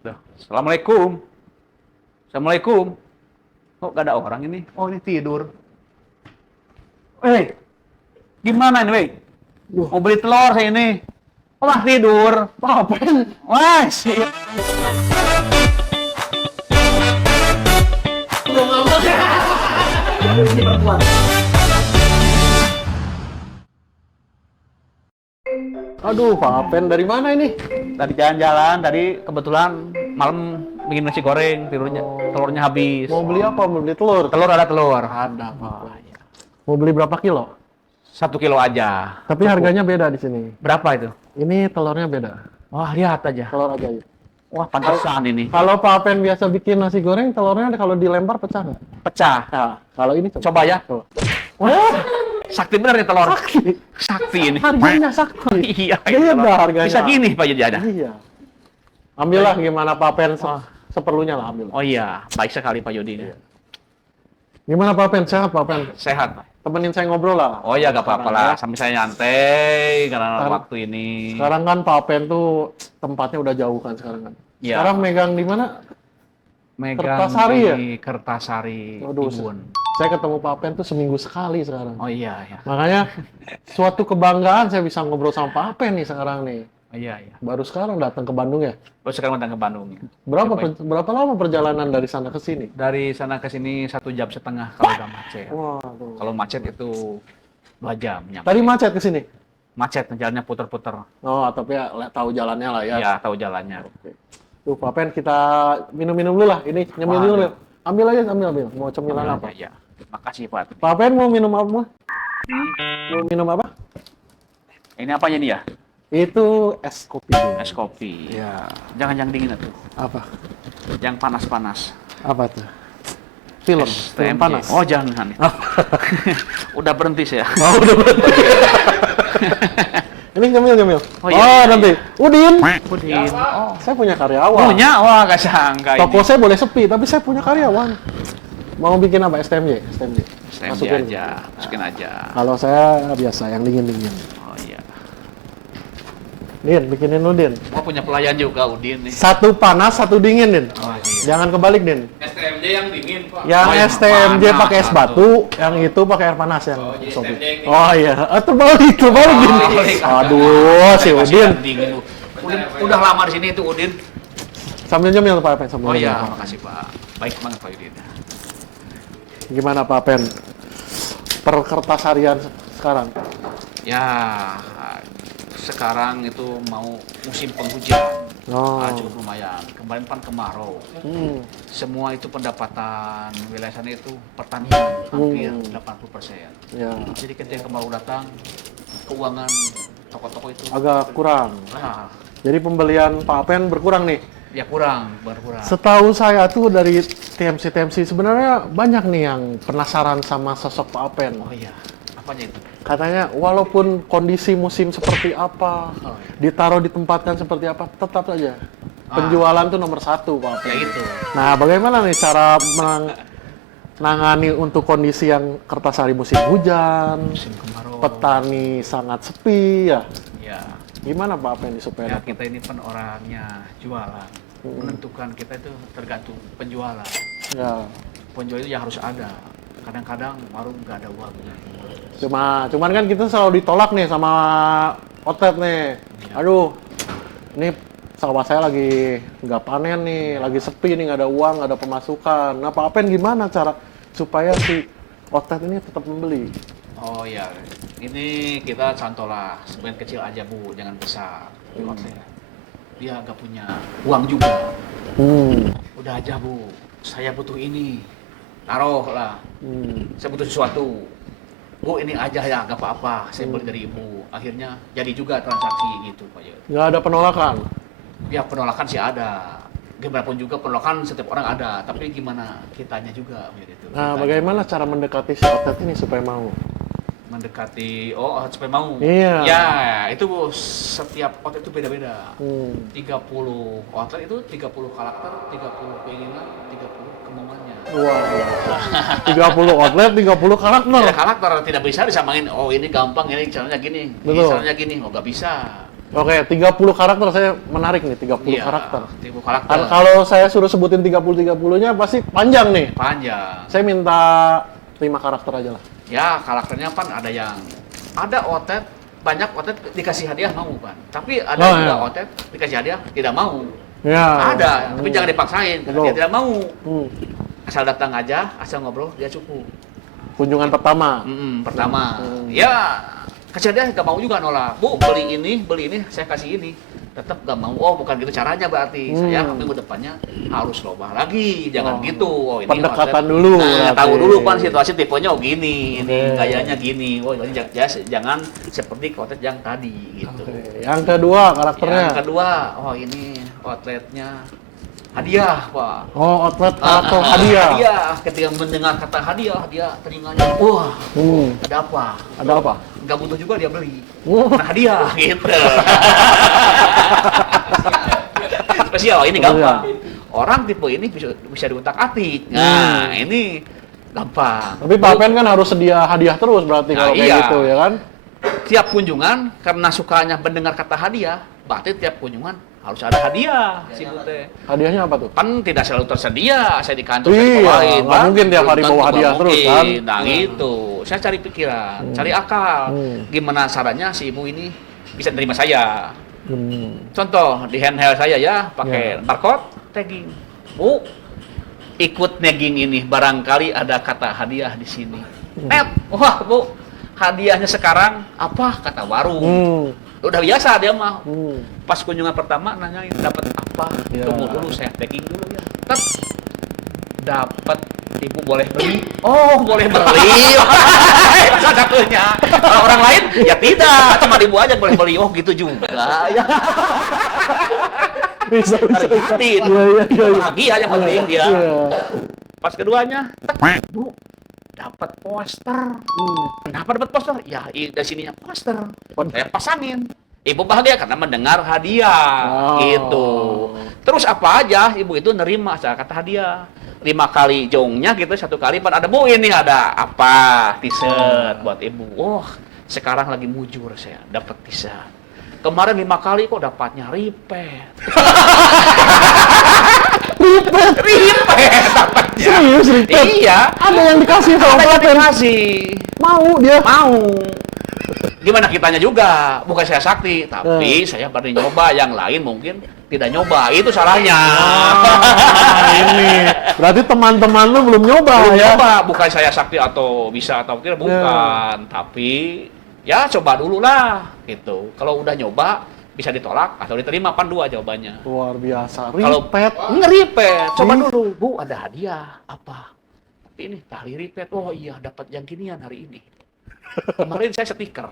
Duh, Assalamualaikum. Assalamualaikum. Kok gak ada orang ini? Oh, ini tidur. Weh, gimana ini, weh? Mau beli telur saya ini. Oh, mah tidur. Apa? Wah, sih. Aduh, Pak Apen dari mana ini? Tadi jalan-jalan, tadi kebetulan malam bikin nasi goreng, telurnya habis. Mau beli apa? Mau beli telur? Telur ada telur. Ada, Pak. Mau beli berapa kilo? 1 kilo aja. Tapi harganya beda di sini. Berapa itu? Ini telurnya beda. Wah, lihat aja. Telur aja ya. Wah, pantesan ini. Kalau Pak Apen biasa bikin nasi goreng, telurnya kalau dilempar pecah nggak? Pecah. Nah, kalau ini Coba ya. Tuh. Wah, sakti bener nih telur. Sakti. Sakti ini. Harganya sakti. Iya, Beda harganya. bisa gini Pak jadi ada. Iya. Ambillah gimana Pak Apen seperlunya lah ambil. Oh iya, baik sekali Pak Yodi ini. Gimana Pak Apen? Sehat Pak Apen? Sehat Pak. Temenin saya ngobrol lah. Oh iya, gak apa-apa lah. Sekarang ya. Sambil saya nyantai karena Sekarang- waktu ini. Sekarang kan Pak Apen tuh tempatnya udah jauh kan sekarang kan. Iya. Sekarang megang di mana? Megang Kertasari ya? di Kertasari Waduh, Ibun. saya ketemu Pak Apen tuh seminggu sekali sekarang. Oh iya, iya. Makanya suatu kebanggaan saya bisa ngobrol sama Pak Apen nih sekarang nih. Oh, iya, iya. Baru sekarang datang ke Bandung ya. Oh, sekarang datang ke Bandung. Berapa Ya, Pak. berapa lama perjalanan dari sana ke sini? Dari sana ke sini 1,5 jam kalau udah macet. Waduh. Kalau macet itu 2 jam nyampe. Tadi macet ke sini. Macet, jalannya puter-puter. Oh, tapi ya tahu jalannya lah ya. Ya, tahu jalannya. Oke. Tuh Pak Apen kita minum-minum dulu lah. Ini nyemil Wah, dulu. iya. Ambil aja, ambil. Mau cemilan apa? Iya, makasih Pak. Pak Apen mau minum apa? Mau minum apa? Ini apanya nih ya? Itu es kopi. Es kopi. Ya. Jangan yang dingin tuh. Apa? Yang panas-panas. Apa tuh? Film TMJ. panas. Oh, jangan. Udah berhenti saya. Oh, udah berhenti. Ini nyemil. Oh, iya. Nanti. Udin. Udin. Oh, Saya punya karyawan. punya? Wah, gak sangka ini. Toko saya boleh sepi, tapi saya punya karyawan. Mau bikin apa? STMJ? STMJ aja, masukin aja. Kalau saya biasa yang dingin-dingin. Oh iya. Din, bikinin lu, Din. Oh, punya pelayan juga Udin nih. Satu panas, satu dingin, Din. Oh iya. Jangan kebalik, Din. STMJ yang dingin, Pak. Yang Oh, yang STMJ panas, pakai es satu. batu, yang itu pakai air panas yang jadi sobi. STMJ yang Oh iya, terbalik Din. Aduh, si Kasih Udin. yang dingin lu. Udah lama di sini itu Udin. Sambil nyemil Pak Apen, sambil Oh iya, nyemil. makasih Pak. Baik banget Pak Udin. Gimana Pak Apen? Perkertas harian sekarang. Ya, sekarang itu mau musim penghujan. Oh. Cukup lumayan. Kemarin kan kemarau. Semua itu pendapatan wilayah sana itu pertanian hampir 80%. Ya, Jadi ketika kemarau datang, keuangan toko-toko itu agak kurang. nah, Jadi pembelian Pak Apen berkurang nih. ya berkurang. Setahu saya tuh dari TMC sebenarnya banyak nih yang penasaran sama sosok Pak Apen. Oh iya, apanya itu? Katanya walaupun kondisi musim seperti apa, ditaruh ditempatkan seperti apa, tetap saja penjualan tuh nomor satu Pak Ya Apen. itu. Nah, bagaimana nih cara menangani untuk kondisi yang Kertasari musim hujan, Musim kemarau. petani sangat sepi ya? Ya, Gimana Pak Apen nih supaya ya kita ini kan orangnya jualan. Menentukan kita itu tergantung penjualan. ya Penjual itu ya harus ada. Kadang-kadang warung nggak ada uangnya. cuman kan kita selalu ditolak nih sama outlet nih. Iya. Aduh, ini sawah saya lagi nggak panen nih, lagi sepi nih, nggak ada uang, nggak ada pemasukan. Nah, Pak Apen gimana cara supaya si outlet ini tetap membeli? Oh iya, ini kita contoh lah, sebagian kecil aja Bu, jangan besar. Di hotel. Dia nggak punya uang juga. Udah aja Bu, saya butuh ini. Taruh lah, saya butuh sesuatu. Bu ini aja ya, nggak apa-apa, saya beli dari Ibu. Akhirnya jadi juga transaksi gitu Pak Yud. Nggak ada penolakan. Ya penolakan sih ada. Gimana pun juga penolakan setiap orang ada, tapi gimana kitanya juga gitu. Nah, Kitanya bagaimana cara mendekati si outlet ini supaya mau? mendekati supaya mau. Iya. Ya, itu setiap outlet itu beda-beda. 30 outlet itu 30 karakter, 30 keinginan, 30 kemauannya. Wah, 30 outlet, 30 karakter. Ya, karakter tidak bisa disamain. Oh, ini gampang, ini caranya gini. Ini Betul. caranya gini. Oh, nggak bisa. Oke, 30 karakter saya menarik nih, 30 Iya, karakter. 30 karakter. Kalau saya suruh sebutin 30-30-nya pasti panjang nih. Panjang. Saya minta 5 karakter aja lah. Ya, karakternya Pan ada Otet, banyak Otet dikasih hadiah mau Pan. Tapi ada Oh, juga iya. Otet dikasih hadiah tidak mau. Ya. Ada, tapi jangan dipaksain, karena Betul. dia tidak mau. Hmm. Asal datang aja, asal ngobrol, dia cukup. Kunjungan pertama. Pertama, Hmm. ya kasih dia nggak mau juga nolak. Bu, beli ini, saya kasih ini. Tetap nggak mau. Oh, bukan gitu caranya berarti. Saya minggu depannya harus loba lagi. Jangan Oh. gitu. Oh, ini Pendekatan hotel. dulu Nah, berarti. tahu dulu Pan situasi tipenya oh gini, ini Oke. gayanya gini. Oh, ini jangan seperti outlet yang tadi gitu. Oke. Yang kedua karakternya. Yang kedua, oh ini outletnya hadiah, Pak. Oh, outlet karakter hadiah. Hadiah. Ketika mendengar kata hadiah, dia telinganya, wah, ada apa? Ada apa? Nggak butuh juga dia beli. Hmm. Nah, hadiah gitu. Spesial, ini gampang. Orang tipe ini bisa diutak-atik. Nah, ini gampang. Tapi Pak Pen kan harus sedia hadiah terus berarti Nah, kalau kayak iya. gitu ya kan? Tiap kunjungan karena sukanya mendengar kata hadiah, berarti tiap kunjungan harus ada hadiah si Bute. Hadiahnya apa tuh? Kan tidak selalu tersedia, saya di kantor saya Iya, dikeluarin, nggak Pak. mungkin tiap hari Belum bawa tentu, hadiah nggak terus, mungkin. kan? Nah gitu, saya cari pikiran, cari akal, gimana caranya si ibu ini bisa terima saya. Contoh di handheld saya ya, pakai barcode tagging. Bu, ikut nagging ini barangkali ada kata hadiah di sini. Wah Bu, hadiahnya sekarang apa? Kata warung. Udah biasa dia mah. Pas kunjungan pertama nanyain dapat apa? Ya. Tunggu dulu saya tagging dulu ya. Tet. Dapat ibu boleh beli. Oh, boleh beli. Salah satunya. Kalau orang lain ya tidak, cuma ibu aja boleh beli. Oh, gitu juga. Ya. Bisa. Tergantin. Iya. Bahagia yang penting dia. Iya. Pas keduanya, tek, Bu, dapat poster. Kenapa dapat poster? Ya, dari sininya poster. Saya pasangin. Ibu bahagia karena mendengar hadiah. Oh. Gitu. Terus apa aja ibu itu nerima saya kata hadiah. 5 kali jongnya gitu, 1 kali pan ada Bu ini ada apa? T-shirt buat ibu. Oh, sekarang lagi mujur saya dapat t-shirt. Kemarin 5 kali kok dapatnya ripet. Ripet dapatnya. Serius, ripet? Iya. Ada yang dikasih sama Ada Pak yang Pen? dikasih. Mau dia. Mau. Gimana kitanya juga, bukan saya sakti, tapi saya baru nyoba, yang lain mungkin tidak nyoba, itu salahnya. Ini berarti teman-teman lu belum nyoba Belum ya? nyoba, bukan saya sakti atau bisa atau tidak, bukan. Tapi ya coba dulu lah, gitu. Kalau udah nyoba, bisa ditolak atau diterima, pan 2 jawabannya. Luar biasa. Kalau Ripet. ngeripet, coba dulu, Bu, ada hadiah apa? Ini tali ripet, oh iya dapat yang ginian hari ini. Kemarin saya stiker.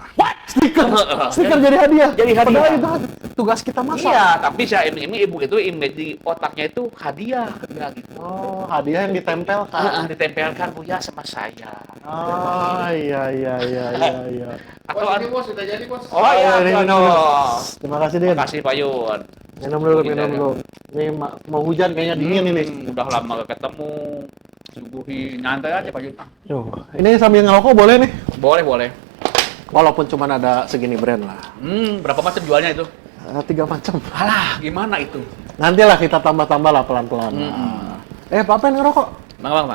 Stiker jadi hadiah. Jadi hadiah. Padahal itu tugas kita masak. Iya, tapi saya ibu itu image di otaknya itu hadiah, ya gitu. Oh, hadiah yang ditempelkan. Ditempelkan Buya sama saya. Oh, iya. Atau Bos, ini bos, sudah jadi bos. oh iya, ini Pak minum. Yun. Terima kasih, Din. Terima kasih Pak Yun. Minum dulu. Nih, mau hujan kayaknya dingin ini. Udah lama gak ketemu. Suguhi nyantai aja Pak Yun. Yo, ini sambil ngerokok boleh nih? Boleh. Walaupun cuma ada segini brand lah. Berapa macam jualnya itu? 3 macam. Alah, gimana itu? Nantilah kita tambah-tambah lah pelan-pelan. Pak Pen ngerokok? Bang.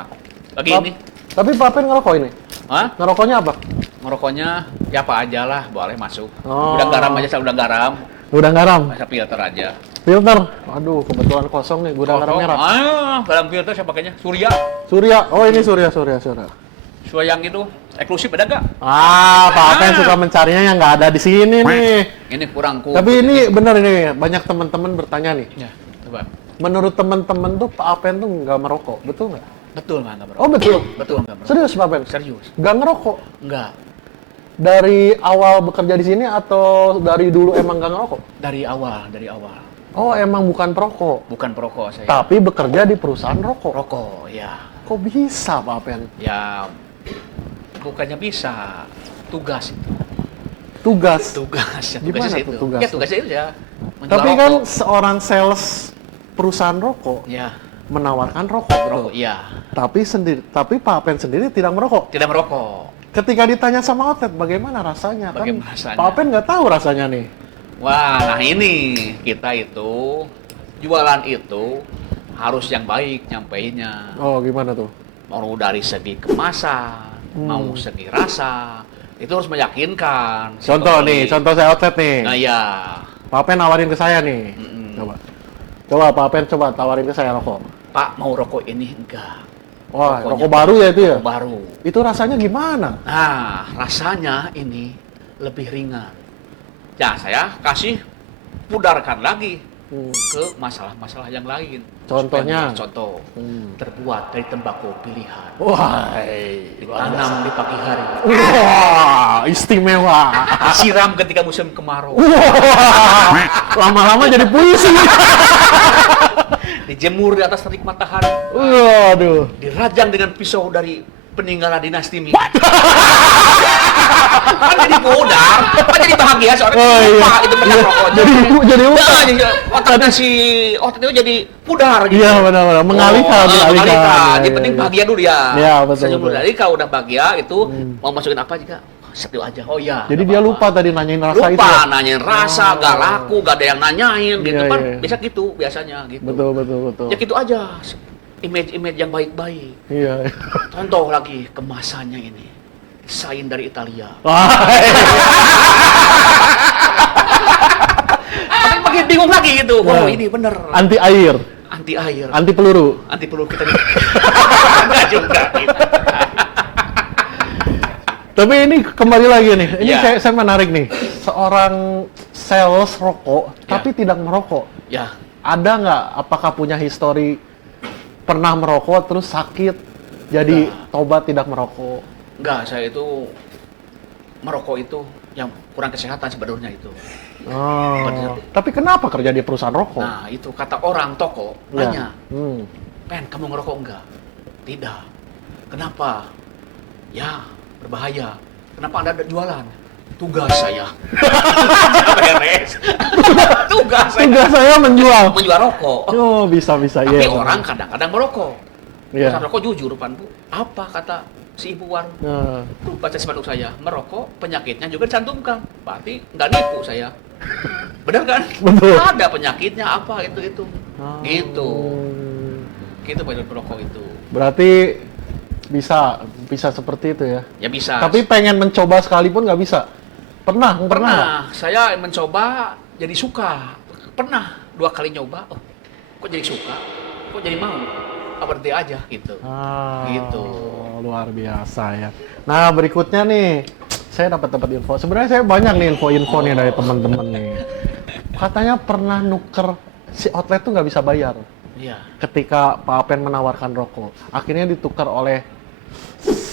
Lagi Pak- ini. Tapi Pak Pen ngerokok ini? Hah? Ngerokoknya apa? Ngerokoknya ya apa aja lah, boleh masuk. Oh. Udah garam aja, saya udah garam. Udah garam? Saya filter aja. Filter? Aduh, kebetulan kosong nih. Gudang garam merah. Garam filter saya pakainya Surya. Surya. Oh, ini Surya. Surya yang itu eksklusif ada gak? Pak Pen suka mencarinya yang nggak ada di sini nih. Ini kurang cool. Tapi ini bener ini, banyak teman-teman bertanya nih. Ya, coba. Menurut teman-teman tuh Pak Pen tuh nggak merokok, betul nggak? Betul nggak bro? Oh betul. Betul nggak bro? Serius Pak Pen? Serius. Nggak ngerokok? Enggak. Dari awal bekerja di sini atau dari dulu emang nggak ngerokok? Dari awal. Oh emang bukan perokok, Bukan perokok saya. tapi bekerja di perusahaan rokok. Rokok, ya. Kok bisa Pak Pen? Ya, bukannya bisa. Tugas itu. Tugas. Ya, Gimana tugasnya tuh itu. tugas Ya, tuh? tugasnya itu ya. Menjual Tapi kan rokok. seorang sales perusahaan rokok Ya, menawarkan rokok, bro. bro, iya. Tapi Pak Pen sendiri tidak merokok. Tidak merokok. Ketika ditanya sama outlet, bagaimana rasanya? Bagaimana Kan rasanya? Pak Pen nggak tahu rasanya nih. Wah, nah ini kita itu jualan itu harus yang baik nyampeinnya. Oh, gimana tuh? Mau dari segi kemasan, mau segi rasa, itu harus meyakinkan. si Contoh pembeli. nih, contoh saya outlet nih. Nah ya, Pak Apen nawarin ke saya nih. Mm-mm. Coba Pak Apen coba tawarin ke saya rokok. Pak mau rokok ini enggak? Wah, Rokoknya rokok baru ya itu ya? Rokok baru. Itu rasanya gimana? Nah, rasanya ini lebih ringan. Ya, saya kasih pudarkan lagi ke masalah-masalah yang lain. Contohnya? Supaya menjadi contoh, terbuat dari tembakau pilihan. Wah, Ditanam di pagi hari. wah, istimewa. Disiram ketika musim kemarau. Wah, lama-lama jadi puisi. Dijemur di atas terik matahari. Waduh. Dirajang dengan pisau dari peninggalan dinasti Ming. Kan jadi pudar, kan jadi bahagia soalnya Oh, iya. lupa itu benar rokoknya. Jadi lupa. Nah, jadi otaknya si otak itu jadi pudar gitu. Iya, benar-benar. Mengalihkan, mengalihkan. Jadi Iya, penting iya. bahagia dulu ya. Iya, betul, Senyum dulu. betul. Jadi kalau udah bahagia itu mau masukin apa juga setiu aja. Oh iya. Jadi nggak dia apa-apa. lupa tadi nanyain rasa itu. Lupa ya? nanyain rasa, gak laku, gak ada yang nanyain gitu Iya, kan. iya. Bisa gitu biasanya gitu. Betul, betul, betul. Ya gitu aja. Image-image yang baik-baik. Iya. Contoh lagi kemasannya ini. Sain dari Italia. Wah, Tapi makin bingung lagi gitu. Nah. Oh, ini bener. anti air, Anti air. anti peluru. Anti peluru kita nih. Enggak juga. Gitu. Tapi ini kembali lagi nih. Ini Iya. saya menarik nih. Seorang sales rokok tapi tidak merokok. Ya, Ada nggak? Apakah punya histori pernah merokok terus sakit jadi tobat tidak merokok? enggak, saya itu merokok itu yang kurang kesehatan sebenarnya itu. Oh. Bener. Tapi kenapa kerja di perusahaan rokok? Nah, itu kata orang toko Ya. nanya, Hmm. "Pen, kamu ngerokok enggak?" "Tidak." "Kenapa?" "Ya, berbahaya." "Kenapa Anda ada jualan?" "Tugas saya." Beres. Tugas saya. Tugas saya menjual. Menjual rokok. Oh, bisa Tapi ya. orang kadang-kadang merokok. Iya. Pesan rokok jujur, Pan, Bu. Apa kata si ibu warung? Nah, Tuh baca spanduk saya, merokok penyakitnya juga dicantumkan. Berarti nggak nipu saya. Benar kan? Betul. Ada penyakitnya apa itu. Oh. Gitu. Gitu Pak perokok itu. Berarti bisa seperti itu ya. Ya bisa. Tapi pengen mencoba sekalipun nggak bisa. Pernah? pernah saya mencoba jadi suka. Pernah 2 kali nyoba. Oh, kok jadi suka? Kok jadi mau? Ah, berhenti aja gitu. Gitu. Luar biasa ya. Nah, berikutnya nih, saya dapat info. Sebenarnya saya banyak nih info-info nih dari teman-teman nih. Katanya pernah nuker si outlet tuh nggak bisa bayar. Iya. Ketika Pak Apen menawarkan rokok, akhirnya ditukar oleh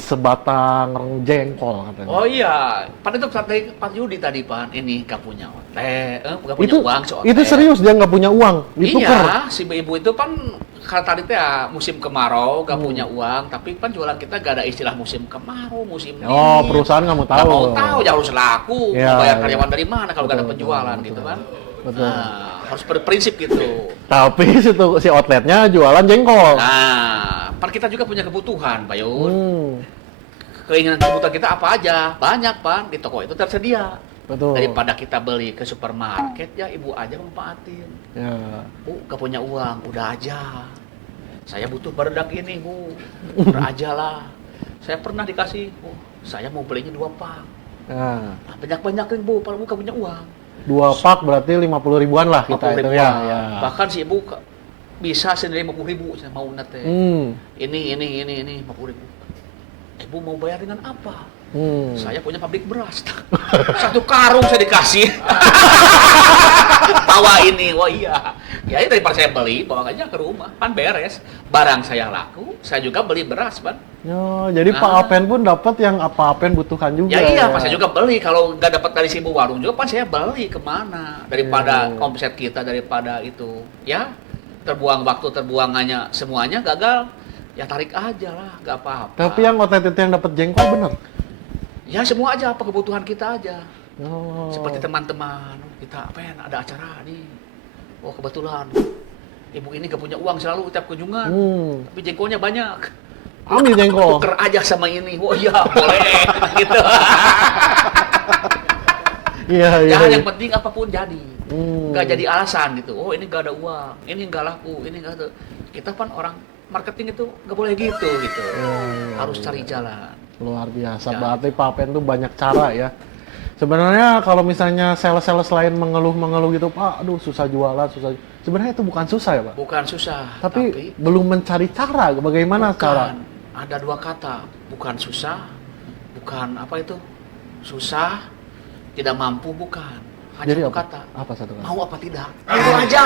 sebatang jengkol katanya. Oh iya, Pan itu Pak Yudi tadi Pan, ini gak punya outlet, gak punya itu uang si outlet. itu serius dia nggak punya uang, ditukar. Iya, si ibu itu Pan karena tadi teh ya musim kemarau gak Hmm. punya uang, tapi Pan jualan kita gak ada istilah musim kemarau, musim dingin. Oh, perusahaan nggak mau tahu. Gak mau tahu, ya harus laku, Iya, mau bayar iya. karyawan dari mana kalau gak ada Betul, penjualan betul, gitu kan. betul. Nah, harus berprinsip gitu. Tapi si outletnya jualan jengkol. Nah, Pan kita juga punya kebutuhan, Pak Yun. Hmm, Keinginan kebutuhan kita apa aja? Banyak, Pan. Di toko itu tersedia. betul. Daripada kita beli ke supermarket, ya ibu aja manfaatin. Ya. Bu, gak punya uang, udah aja. Saya butuh barudak ini, Bu. Udah aja lah. Saya pernah dikasih, Bu, saya mau belinya 2 pak. Ya. Nah, banyak-banyak nih, Bu, kalau Bu gak punya uang. 2 pak berarti 50 ribuan lah kita 50 itu ribuan. ya. Ya. Bahkan si ibu bisa sendiri 50 ribu, saya mau nate. Ini 50 ribu. Ibu mau bayar dengan apa? Saya punya pabrik beras. 1 karung saya dikasih. Tawa ini, wah iya. Ya daripada saya beli, bawa aja ke rumah, kan beres. Barang saya laku, saya juga beli beras, Pan. Oh, jadi Pak Ah. Apen pun dapat yang apa Apen butuhkan juga. Ya iya, Pak, saya juga beli. Kalau nggak dapat dari si ibu warung juga, Pan, saya beli kemana? Daripada omset kita, daripada itu. Ya, terbuang waktu, terbuangannya semuanya gagal. Ya tarik aja lah, nggak apa-apa. Tapi yang outlet itu yang dapat jengkol bener. Ya semua aja, apa kebutuhan kita aja. Oh. Seperti teman-teman, kita apa ya, ada acara nih. Oh kebetulan, ibu ini gak punya uang selalu tiap kunjungan. Tapi jengkolnya banyak. Ambil jengkol. Tuker aja sama ini. Oh iya, boleh. Gitu. Iya, iya. Ya iya. yang penting apapun jadi. Nggak jadi alasan gitu. Oh ini nggak ada uang, ini nggak laku, ini nggak ada. Kita kan orang marketing itu nggak boleh gitu gitu. Harus cari jalan. Luar biasa. Ya. Berarti Pak Pen tuh banyak cara ya. Sebenarnya kalau misalnya sales-sales lain mengeluh-mengeluh gitu, Pak, aduh susah jualan, susah. Sebenarnya itu bukan susah ya, Pak. Bukan susah, Tapi belum mencari cara. Bagaimana cara? ada dua kata, bukan susah, bukan apa itu, susah, tidak mampu, bukan. Hanya Jadi satu apa? kata, Apa satu kata? mau apa tidak. Itu aja.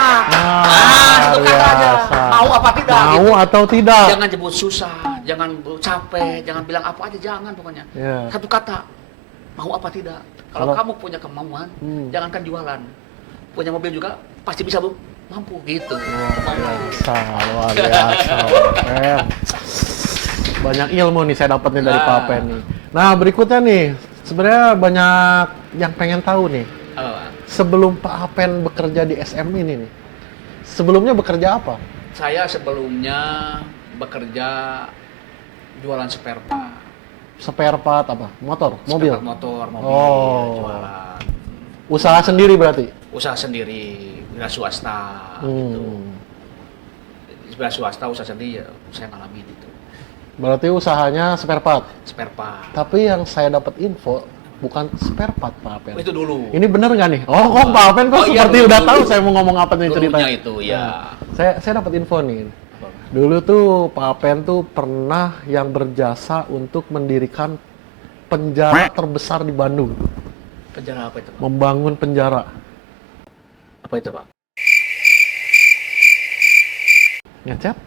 Satu luar kata aja. biasa. Mau apa tidak. Mau gitu. atau tidak? Jangan jemput susah, jangan capek, jangan bilang apa aja, jangan pokoknya. Iya. Satu kata, mau apa tidak. Kalau kamu punya kemauan, jangankan jualan. Punya mobil juga, pasti bisa Bu. Mampu gitu. Luar biasa, Pak Pen. Banyak ilmu nih saya dapat nih dari Pak Pen nih. Nah, berikutnya nih, sebenarnya banyak yang pengen tahu nih. Sebelum Pak Pen bekerja di SM ini nih, sebelumnya bekerja apa? Saya sebelumnya bekerja jualan spare part. Spare part apa? Motor? Mobil? Spare part motor, mobil, jualan. Usaha sendiri berarti? Usaha sendiri, wira swasta gitu. Wira swasta, usaha sendiri ya, saya ngalamin itu. Berarti usahanya spare part? Spare part. Tapi yang saya dapat info, bukan spare part Pak Pen. Oh, itu dulu. Ini bener nggak nih? Oh, kok Pak Pen kok seperti dulu, udah dulu. tahu saya mau ngomong apa nih Dulunya ceritanya? itu, ya. Saya dapat info nih. Dulu tuh Pak Pen tuh pernah yang berjasa untuk mendirikan penjara terbesar di Bandung. Penjara apa itu, Pak? Membangun penjara. Apa itu, Pak? Ngechat?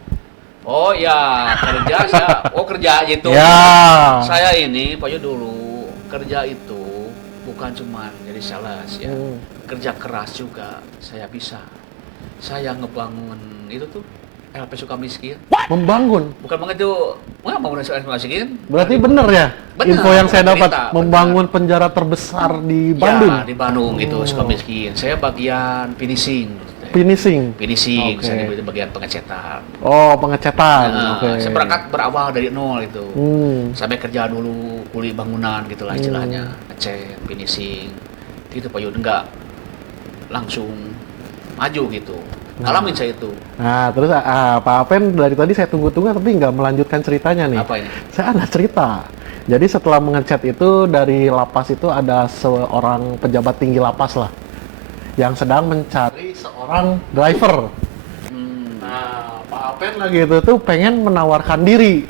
Oh ya, kerja itu. Ya. Saya ini, Pak Yo dulu kerja itu bukan cuma jadi sales ya. Kerja keras juga saya bisa. Saya ngebangun itu tuh LP Sukamiskin. Membangun. Bukan begitu, bangun LP Sukamiskin. Berarti bener ya? Bener, Info yang saya dapat, cerita, membangun penjara terbesar di Bandung. Ya, di Bandung itu Sukamiskin. Saya bagian finishing. Finishing. Finishing, Oke. saya di bagian pengecetan. Oh, pengecetan. Nah, Oke. saya berangkat berawal dari nol itu. Sampai kerja dulu kuli bangunan gitulah istilahnya, ngecat, finishing. Itu Pak Yud enggak langsung maju gitu. Ngalamin saya itu. Nah, terus Pak Pen dari tadi saya tunggu-tunggu tapi nggak melanjutkan ceritanya nih. Apa ini? Saya ada cerita. Jadi setelah mengecat itu dari lapas itu ada seorang pejabat tinggi lapas lah yang sedang mencari seorang driver. Nah, Pak Pen lagi itu tuh pengen menawarkan diri.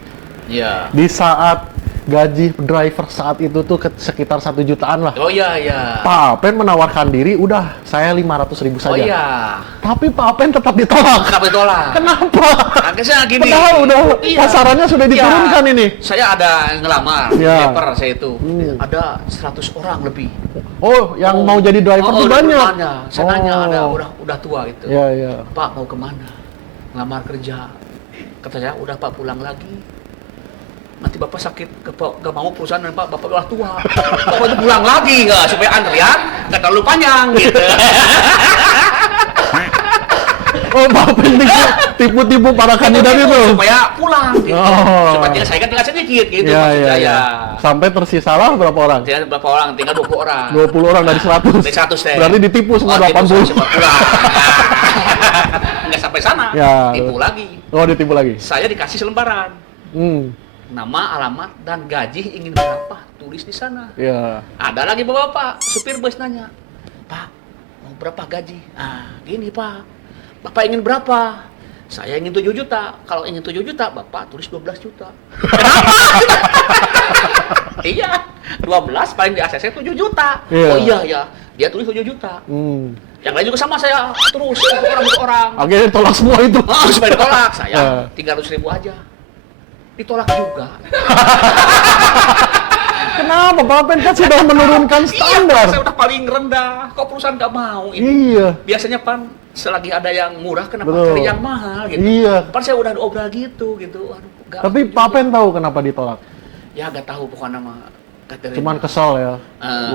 Iya. Di saat gaji driver saat itu tuh sekitar 1 jutaan lah. Oh iya iya. Pak Pen menawarkan diri, udah saya 500.000 saja. Oh iya. Tapi Pak Pen tetap ditolak. Kenapa ditolak? Kenapa? Akhirnya gini. Padahal udah Iya. pasarannya sudah diturunkan Iya. ini. Saya ada ngelamar Iya. driver saya itu. Ada 100 orang lebih. Oh, yang mau jadi driver tuh udah banyak. Saya nanya ada udah tua itu. Iya, iya. Pak mau kemana? Ngelamar kerja. Kata saya udah Pak pulang lagi. Nanti Bapak sakit, gak mau perusahaan dan Bapak udah tua. Bapak itu pulang lagi nggak supaya antrian nggak terlalu panjang gitu. Oh, Pak Pen tipu-tipu para kandidat itu. Supaya pulang gitu. Oh. Supaya saya kan tinggal sedikit gitu Iya, maksud iya, saya. iya. Sampai tersisalah berapa orang? Tinggal berapa orang? Tinggal 20 orang. 20 orang dari 100. Dari 100 teh. Berarti ditipu semua tipu 80. semua pulang. Nggak sampai sana. Ya. Tipu lagi. Oh, ditipu lagi. Saya dikasih selembaran. Nama, alamat, dan gaji ingin berapa? Tulis di sana. Iya. Ada lagi bapak, supir bus nanya, Pak, mau berapa gaji? Ah, gini Pak, Bapak ingin berapa? Saya ingin 7 juta. Kalau ingin 7 juta, Bapak tulis 12 juta. Iya, 12 paling di ACC 7 juta. Iya. Oh iya ya, dia tulis 7 juta. Yang lain juga sama saya, terus satu orang. Akhirnya tolak semua itu. Oh, supaya ditolak, saya 300.000 aja. Ditolak juga. Kenapa Pak Pen kan sudah menurunkan standar? Iya, saya udah paling rendah. Kok perusahaan nggak mau ini? Iya. Biasanya Pan, selagi ada yang murah, kenapa Betul. cari yang mahal gitu? Iya. Pan saya udah obral gitu. Aduh, nggak Tapi setuju. Pak Pen tahu kenapa ditolak? Ya nggak tahu pokoknya nama. Cuman kesel ya.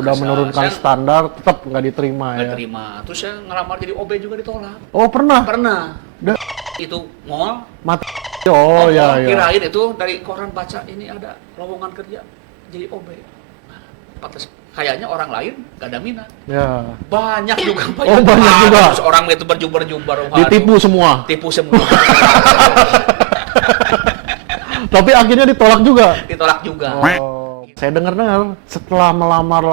Udah Kesel. menurunkan Saya standar, tetap nggak diterima nggak ya. terima. Terus saya ngelamar jadi OB juga ditolak. Oh, pernah? Pernah. Udah. Itu mall. Mati. Oh, ya, ya. Kirain itu dari koran baca ini ada lowongan kerja jadi OB. Pantes kayaknya orang lain gak ada minat. Ya. Banyak juga Pak. Oh, banyak juga. Terus orang itu berjumbar-jumbar. Ditipu semua. Tipu semua. Tapi akhirnya ditolak juga. Ditolak juga. Oh. Saya dengar-dengar setelah melamar,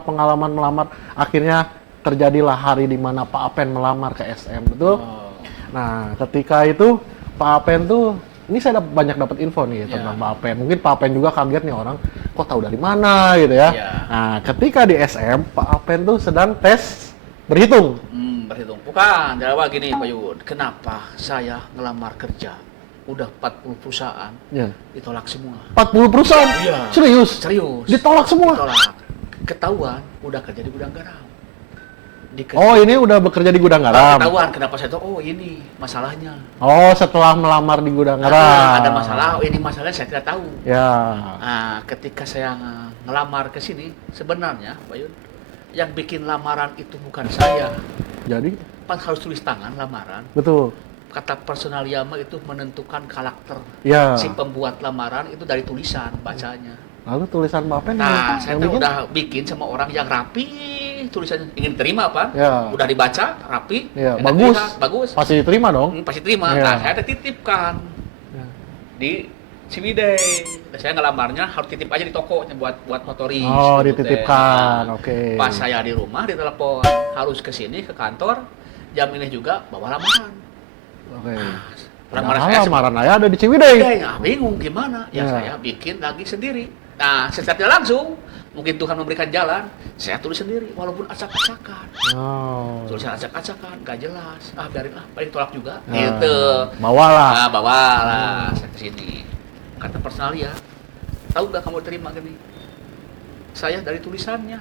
pengalaman melamar, akhirnya terjadilah hari di mana Pak Apen melamar ke SM, betul? Oh. Nah, ketika itu Pak Apen tuh, ini saya banyak dapat info nih tentang Pak Apen. Mungkin Pak Apen juga kaget nih orang, kok tahu dari mana gitu ya. Nah, ketika di SM, Pak Apen tuh sedang tes berhitung. Berhitung. Bukan, jawab gini Pak Yud. Kenapa saya ngelamar kerja? Udah 40 perusahaan, ditolak semua. 40 perusahaan? Iya. Serius? Serius. Ditolak semua? Ditolak. Ketahuan, udah kerja di gudang garam. Oh, ini udah bekerja di gudang garam? Ketahuan, kenapa saya tahu, oh ini masalahnya. Oh, setelah melamar di gudang garam. Ada masalah, oh ini masalahnya saya tidak tahu. Ya. Nah, ketika saya ngelamar ke sini, sebenarnya Pak Yud, yang bikin lamaran itu bukan saya. Jadi? Pan harus tulis tangan lamaran. Betul. Kata personalia itu menentukan karakter. Ya. Si pembuat lamaran itu dari tulisan bacanya. Lalu tulisan Pak Apen Nah, saya yang bikin? udah bikin sama orang yang rapi tulisannya. Ingin terima apa? Ya. Udah dibaca, rapi. Ya, enak bagus. dilihat, bagus. Pasti diterima dong. Pasti terima. Ya. Nah, saya ada titipkan Ya. di Ciwidey. Nah, saya ngelamarnya harus titip aja di toko buat motoris. Oh, gitu dititipkan. teh. Nah, Oke. Pas saya di rumah ditelepon, harus ke sini ke kantor. Jam ini juga bawa lamaran. Oke. Lamaran Nah, lamaran saya ada di Ciwidey. Ya, bingung gimana? Ya, Ya. saya bikin lagi sendiri. Nah, secepatnya langsung, mungkin Tuhan memberikan jalan, saya tulis sendiri, walaupun acak-acakan. Oh. Tulisan acak-acakan, gak jelas. Biarin paling tolak juga. Nah, Gitu. bawalah. Bawalah saya ke sini. Kata personalia, tahu gak kamu terima gini? Saya dari tulisannya.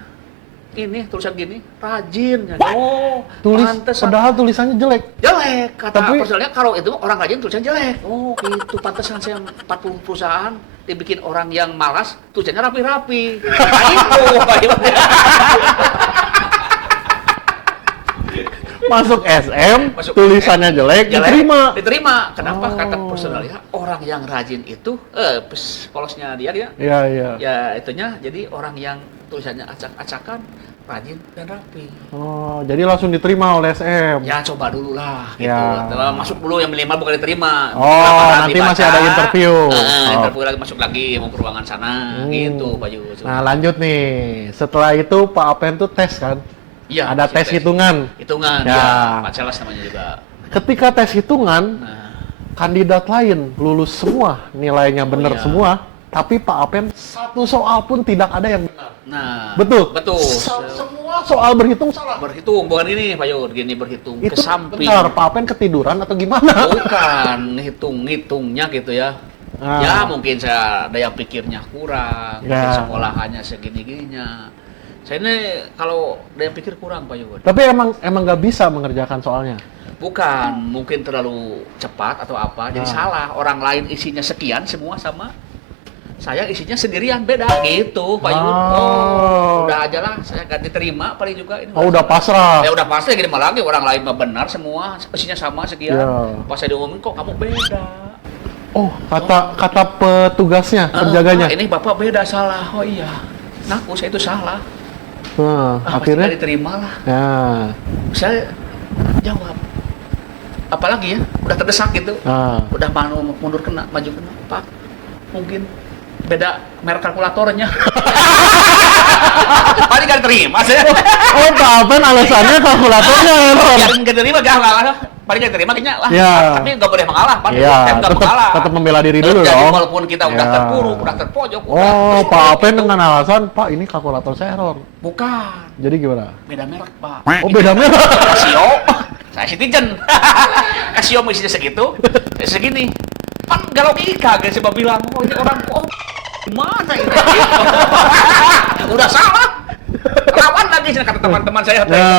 Ini tulisan gini, rajin. Oh, pantesan. Padahal tulisannya jelek. Jelek, kata Tapi- personalnya kalau itu orang rajin tulisan jelek. Oh, gitu, pantesan saya 40 perusahaan dibikin orang yang malas, tulisannya rapi-rapi. Nah, itu, Pak Iwan. Masuk SM, Masuk tulisannya jelek, diterima. Diterima. Kenapa? Oh. Kata personalnya, orang yang rajin itu, polosnya dia, Iya, iya. ya itunya, jadi orang yang tulisannya acak-acakan, rajin dan rapi. Oh, jadi langsung diterima oleh SM. Ya coba dulu lah, gitu. Ya. Masuk dulu yang minimal bukan diterima. Oh, Lamaran nanti dibaca, masih ada interview. Oh. Interview lagi, masuk lagi, mau ke ruangan sana, gitu Pak Yu. Nah, lanjut nih. Setelah itu Pak Apen tuh tes kan? Iya, Ada tes hitungan. Hitungan, Ya. ya. Pak Celas namanya juga. Ketika tes hitungan, Nah, kandidat lain lulus semua, nilainya benar iya. semua, tapi Pak Apen satu soal pun tidak ada yang benar. nah, Betul? Betul. Semua soal berhitung salah. Berhitung, bukan ini Pak Yu, gini berhitung ke Itu samping. benar, Pak Apen ketiduran atau gimana? Bukan, ngitungnya gitu ya. Ah. Ya mungkin saya daya pikirnya kurang, Ya. mungkin sekolahannya segini-gininya. Saya ini kalau daya pikir kurang Pak Yuwood. Tapi emang nggak bisa mengerjakan soalnya. Bukan, mungkin terlalu cepat atau apa, jadi salah. Orang lain isinya sekian semua sama. Saya isinya sendirian beda gitu Pak Yuwood. Oh, udah aja lah, saya gak diterima paling juga ini. Oh, udah pasrah. Ya udah pasti gini malah lagi orang lain mah benar semua, isinya sama sekian. Ya. Pas saya diumumin kok kamu beda. Oh, kata petugasnya, penjaganya. Ini Bapak beda salah. Oh iya. Ngaku saya itu salah. Nah, Pasti akhirnya nggak diterima lah. ya. Saya jawab. Apalagi ya, udah terdesak gitu. Nah. Udah mau mundur kena, maju kena. Pak, mungkin beda merek kalkulatornya. Paling nggak diterima saya. Oh, Pak Apen alasannya kalkulatornya error. Biar nggak diterima, paling nggak diterima kayaknya lah. Ya. Tapi nggak boleh mengalah, Pak. Iya, Nggak mengalah. tetap membela diri dulu Jadi dong. walaupun kita udah Ya. terpuruk, udah terpojok, Oh, udah Pak Apen dengan alasan, Pak ini kalkulator saya error. bukan. Jadi gimana? Beda merek, Pak. Oh, beda merek. Casio, saya Citizen. Casio isinya segitu, saya segini. Kan gak logika, guys. Saya bilang, oh ini orang kok gimana ini? Udah salah. Lawan lagi kata teman-teman saya. Ya.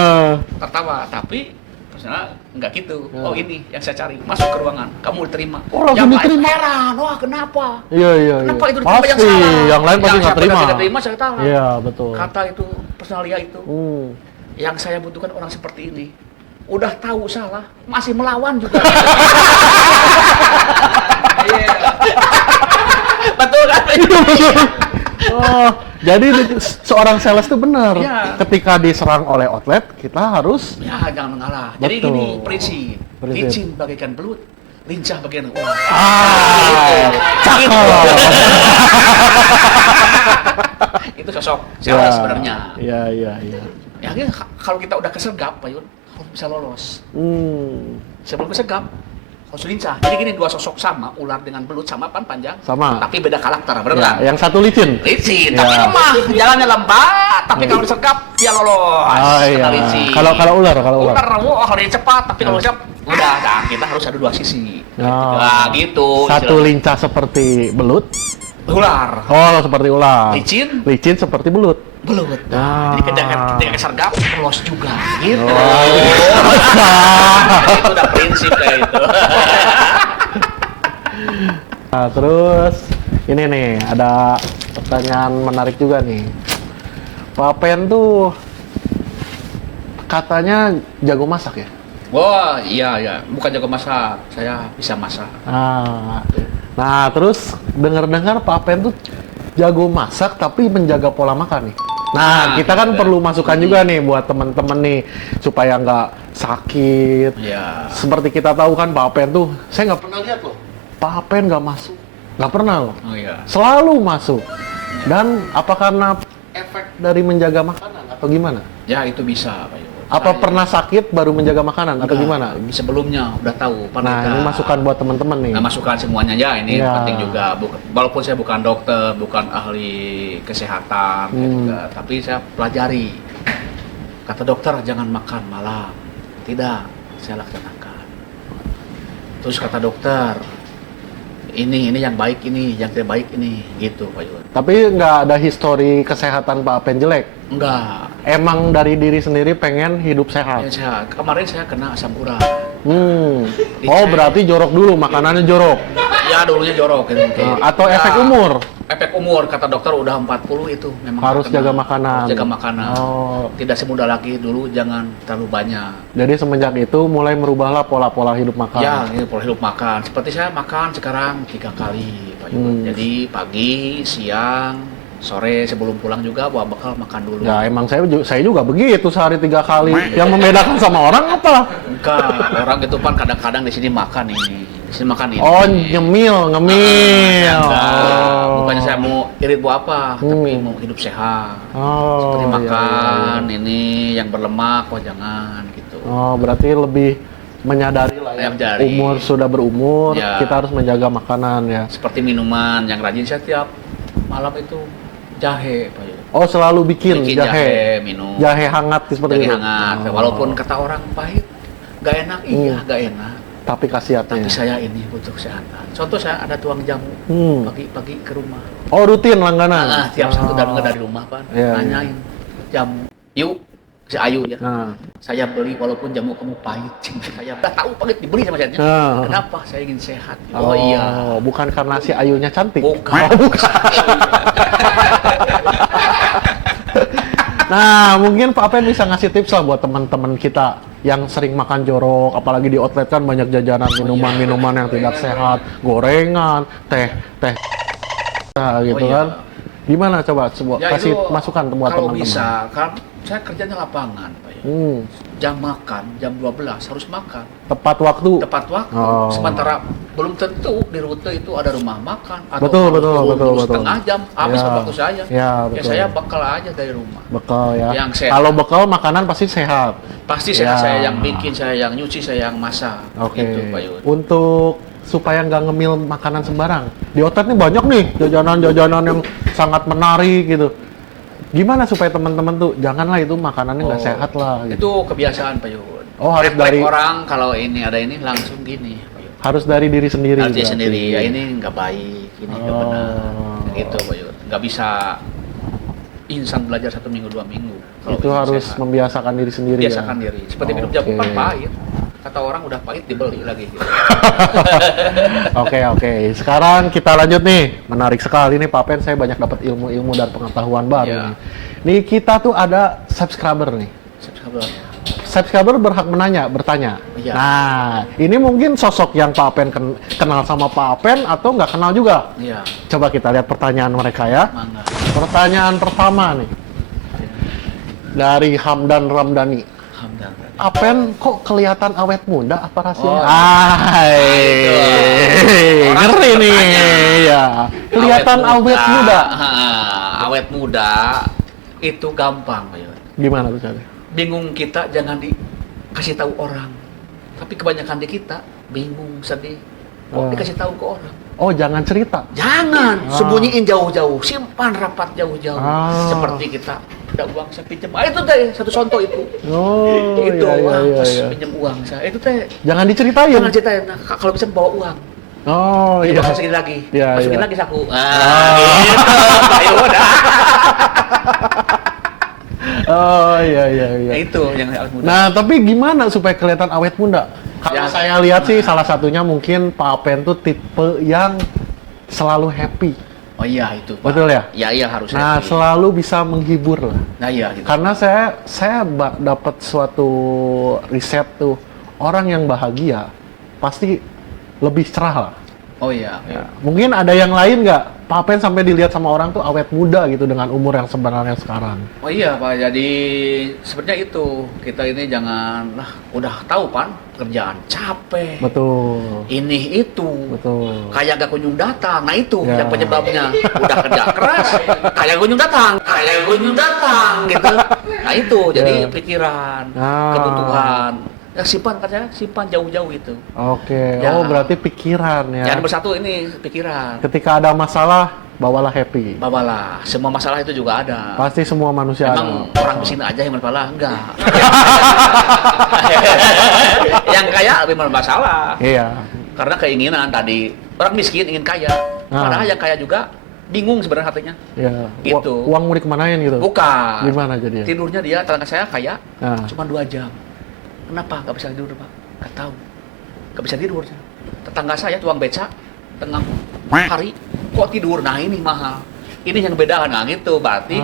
Tertawa, tapi personal enggak gitu. Oh ini yang saya cari. Masuk ke ruangan, kamu diterima. Oh, langsung Yang lain diterima? heran, wah kenapa? Iya. Kenapa itu diterima yang Pasti, salah? yang lain pasti nggak terima. Yang tidak terima saya tahu. Iya, betul. Kata itu personalia itu. Yang saya butuhkan orang seperti ini. Udah tahu salah, masih melawan juga. Iya. Betul kan? Oh, Jadi seorang sales itu benar. Iya. Ketika diserang oleh outlet, kita harus Ya, jangan mengalah. Jadi Betul. gini, prinsip. Prinsip. Licin bagaikan belut, lincah bagaikan ular. cakep. Itu sosok sales sebenarnya. Iya. Ya, kalau kita udah kesergap, Pak Yun, harus bisa lolos. Sebelum kesergap, harus lincah. Jadi gini, dua sosok sama, ular dengan belut sama panjang. Sama. Tapi beda karakter, bener Ya, nggak? yang satu licin. Licin, Ya. tapi lemah, jalannya lembat, tapi kalau disergap dia lolos. Oh iya. Kena licin. Kalau ular. Ular, wah kalau dia cepat, tapi kalau siap, udah. Nah, kita harus ada dua sisi. Oh. Nah, gitu. Satu istilahnya. lincah seperti belut. Ular, Oh, seperti ular. licin, Licin seperti belut. belut. Ah. Jadi ketika sergap, lolos juga. Gitu. Oh. Itu udah prinsip kayak itu. Nah, terus ini nih ada pertanyaan menarik juga nih. Pak Pen tuh katanya jago masak ya? Wah, iya. Bukan jago masak, saya bisa masak. Nah, terus dengar-dengar Pak Pen tuh jago masak tapi menjaga pola makan nih. Nah, kita kan perlu masukan juga nih buat temen-temen nih supaya nggak sakit. Iya. Seperti kita tahu kan Pak Pen tuh, saya nggak pernah lihat loh. Pak Pen nggak masuk, nggak pernah loh. Oh iya. Selalu masuk. Dan apa karena efek dari menjaga makanan atau gimana? Ya itu bisa, Pak Yun. Apa Saya- pernah sakit baru menjaga makanan atau Enggak, gimana? Sebelumnya udah tahu. Nah, ini masukan buat teman-teman nih. Nah, masukan semuanya ya, ini Iya. penting juga. Walaupun saya bukan dokter, bukan ahli kesehatan, juga, tapi saya pelajari. Kata dokter jangan makan malam. Tidak, saya laksanakan. Terus kata dokter, ini yang baik ini, yang tidak baik ini, gitu Pak Yun. Tapi nggak ada histori kesehatan Pak Pen jelek. Enggak. Emang dari diri sendiri pengen hidup sehat. Kemarin saya kena asam urat. Oh, berarti jorok dulu, makanannya jorok. Ya dulunya jorok gitu. Atau Ya, efek umur. Efek umur, kata dokter udah 40 itu memang Harus terkena. jaga makanan. Harus jaga makanan. Oh. Tidak semudah lagi dulu, jangan terlalu banyak. Jadi semenjak itu mulai merubahlah pola-pola hidup makan. Ya, ini pola hidup makan. Seperti saya makan sekarang 3 kali, Pak Yun. Jadi pagi, siang, sore sebelum pulang juga bawa bekal makan dulu. Ya emang saya juga begitu sehari 3 kali. Yang membedakan sama orang apa? Enggak, orang itu kan kadang-kadang di sini makan ini, di sini makan ini. Oh, ngemil. Enggak, Oh. bukannya saya mau irit buat apa, tapi mau hidup sehat. Oh, Seperti iya, makan iya. ini yang berlemak, oh jangan gitu. Oh, berarti lebih menyadari lah ya. Menyadari. Umur sudah berumur, Ya. kita harus menjaga makanan ya. Seperti minuman yang rajin saya tiap malam itu jahe, Pak Yun. Oh, selalu bikin, Bikin jahe. minum. Jahe hangat seperti Jahe itu. hangat. Oh. Walaupun kata orang pahit, gak enak, iya gak enak. Tapi khasiatnya. Tapi saya ini butuh kesehatan. Contoh saya ada tuang jamu pagi-pagi ke rumah. Oh, rutin langganan. Nah, tiap satu dan dari rumah kan, Iya, nanyain jamu. Yuk, si Ayu ya. Nah, Saya beli walaupun jamu kamu pahit. Saya udah tahu pahit dibeli sama saya. Nah. Kenapa? Saya ingin sehat. Oh, iya. bukan karena si Ayunya cantik. Bukan. Oh, bukan. Nah, mungkin Pak Pen bisa ngasih tips lah buat teman-teman kita yang sering makan jorok, apalagi di outlet kan banyak jajanan minuman-minuman yang tidak sehat, gorengan, teh, nah, gitu iya. kan. Gimana coba Ya, kasih itu masukan buat kalau teman-teman. bisa, kan saya kerjanya lapangan, Pak ya. Jam makan, jam 12 harus makan. Tepat waktu. Tepat waktu. Oh. Sementara belum tentu di rute itu ada rumah makan atau Betul, harus betul, turun betul, dulu betul. setengah jam habis Ya. ke waktu saya. Ya, betul. saya bekal aja dari rumah. Bekal ya. Yang sehat. Kalau bekal makanan pasti sehat. Pasti sehat, Ya. saya yang bikin, saya yang nyuci, saya yang masak. Oke. Gitu, Pak Yun. Untuk supaya nggak ngemil makanan sembarang. Di outlet nih banyak nih jajanan-jajanan yang sangat menarik gitu. Gimana supaya teman-teman tuh janganlah itu makanannya nggak sehat lah. Gitu. Itu kebiasaan, Pak Yun. Oh, harus Refleks dari- orang kalau ini ada ini langsung gini, Pak Yun. Harus dari diri sendiri. Harus dia berarti. sendiri, ya ini nggak baik, ini nggak benar. Gitu, Pak Yun. Nggak bisa instan belajar 1 minggu 2 minggu. Kalau Itu ingin harus sehat. membiasakan diri sendiri. Biasakan ya? diri. Seperti minum jamu kan Oke. pahit. Kata orang udah pahit dibeli lagi. Gitu. Oke. Sekarang kita lanjut nih. Menarik sekali nih Pak Pen. Saya banyak dapat ilmu-ilmu dan pengetahuan baru Iya. nih. Nih kita tuh ada subscriber nih. Subscriber. Subscriber berhak bertanya. Iya. Nah, ini mungkin sosok yang Pak Pen kenal sama Pak Pen atau nggak kenal juga. Iya, Coba kita lihat pertanyaan mereka ya. mangga. Pertanyaan pertama nih dari Hamdan Ramdhani. Hamdan. Apen kok kelihatan awet muda apa rahasianya? itu. Ngeri nih ya. Kelihatan awet muda. Awet muda itu gampang, Pak Yud. Gimana tuh caranya? Bingung kita jangan dikasih tahu orang. Tapi kebanyakan di kita bingung, sedih. Kok dikasih tahu ke orang? Oh, jangan cerita. Jangan, sembunyiin jauh-jauh, simpan rapat jauh-jauh. Seperti kita ada uang saya pinjam. Itu teh satu contoh itu. Oh, Itu iya. pinjam uang saya. Itu teh Jangan diceritain. jangan ceritain. Nah, kalau bisa bawa uang. Oh, iya. Masukin lagi. Iya, Masukin iya. lagi saku. Gitu. Pak Yud. Oh, iya. Nah, itu yang awet muda. Nah, tapi gimana supaya kelihatan awet muda? Kalau Ya. saya lihat sih salah satunya mungkin Pak Apen tuh tipe yang selalu happy. Oh iya itu, Pak. Betul ya? Iya harus. Nah, happy. selalu bisa menghibur lah. Nah iya gitu. Karena saya dapat suatu riset tuh, orang yang bahagia pasti lebih cerah lah. Oh iya. Ya, mungkin ada yang lain nggak? Pak Apen sampai dilihat sama orang tuh awet muda gitu dengan umur yang sebenarnya sekarang. Oh iya Pak, jadi sebenarnya itu kita ini jangan udah tahu Pak kerjaan capek. Betul. Ini itu. Betul. Kayak gak kunjung datang. Nah itu Ya. yang penyebabnya. Udah kerja keras, kayak kunjung datang gitu. Nah itu jadi Ya. pikiran, Ah. kebutuhan. Ya simpan katanya, simpan jauh-jauh itu. Oke. Ya. Oh, berarti pikiran ya. Jangan bersatu ini pikiran. Ketika ada masalah, bawalah happy. Bawalah, semua masalah itu juga ada. Pasti semua manusia Emang ada. orang miskin aja yang bermasalah? Enggak. Yang kaya lebih bermasalah. Iya. Karena keinginan tadi, orang miskin ingin kaya. Padahal yang kaya juga bingung sebenarnya hatinya. Iya. Gitu. Uang mau dikemanain gitu? Bukan. Gimana jadinya? Tidurnya dia, tetangga saya kaya, Nah. cuma 2 jam. Kenapa nggak bisa tidur, Pak? Nggak tahu. Nggak bisa tidur. Tetangga saya tukang beca, tengah hari, kok tidur? Nah ini mahal. Ini yang beda, nah gitu, berarti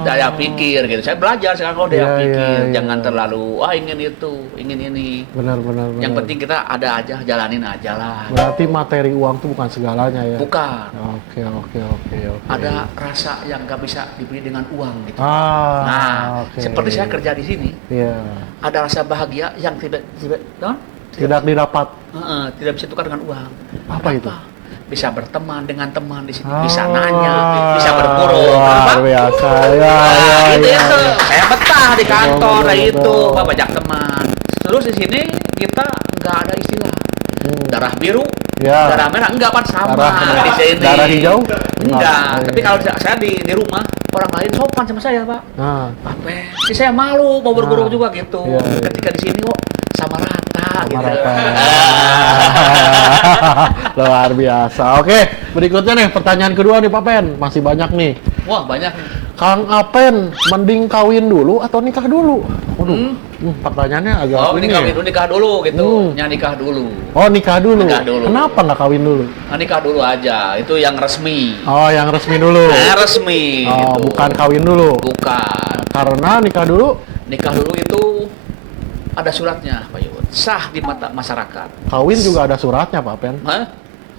daya pikir gitu. Saya belajar sekarang kalau Iya, daya pikir, iya. jangan terlalu, ingin itu, ingin ini. Benar. Yang penting kita ada aja, jalanin aja lah. Berarti materi uang tuh bukan segalanya ya? Bukan. Oke. Ada rasa yang nggak bisa dibeli dengan uang gitu. Ah, Nah, oke. seperti saya kerja di sini, Iya. ada rasa bahagia yang tidak Tidak didapat. tidak bisa tukar dengan uang. Apa itu? Bisa berteman dengan teman di sini, Oh, bisa nanya, bisa berguru. luar biasa. Ya. Itu. Saya betah di kantor, Betul, itu betul. Pak, banyak teman. Terus di sini kita nggak ada istilah darah biru, Ya. darah merah, enggak Pak, sama Darah- di sini. darah hijau? Enggak. Enggak. Tapi kalau saya di rumah orang lain sopan sama saya, Pak. Nah, Apa? Jadi saya malu mau berguru juga gitu. Iya, iya. Ketika di sini kok sama rata gitu. rata. Luar biasa. Oke, berikutnya nih pertanyaan kedua nih Pak Pen. Masih banyak nih. Wah, banyak nih. Kang Apen, mending kawin dulu atau nikah dulu? Waduh, pertanyaannya agak Oh, ini ini kawin ya. dulu, nikah dulu gitu. Hmm. Ya nikah dulu. Oh, nikah dulu. Nikah dulu. Kenapa nggak kawin dulu? Nah, nikah dulu aja. Itu yang resmi. Oh, yang resmi dulu. Nah, resmi Oh, gitu. bukan kawin dulu. Bukan. Karena nikah dulu, Nikah dulu itu ada suratnya, Pak Yud. Sah di mata masyarakat. kawin juga ada suratnya Pak Pen. Hah?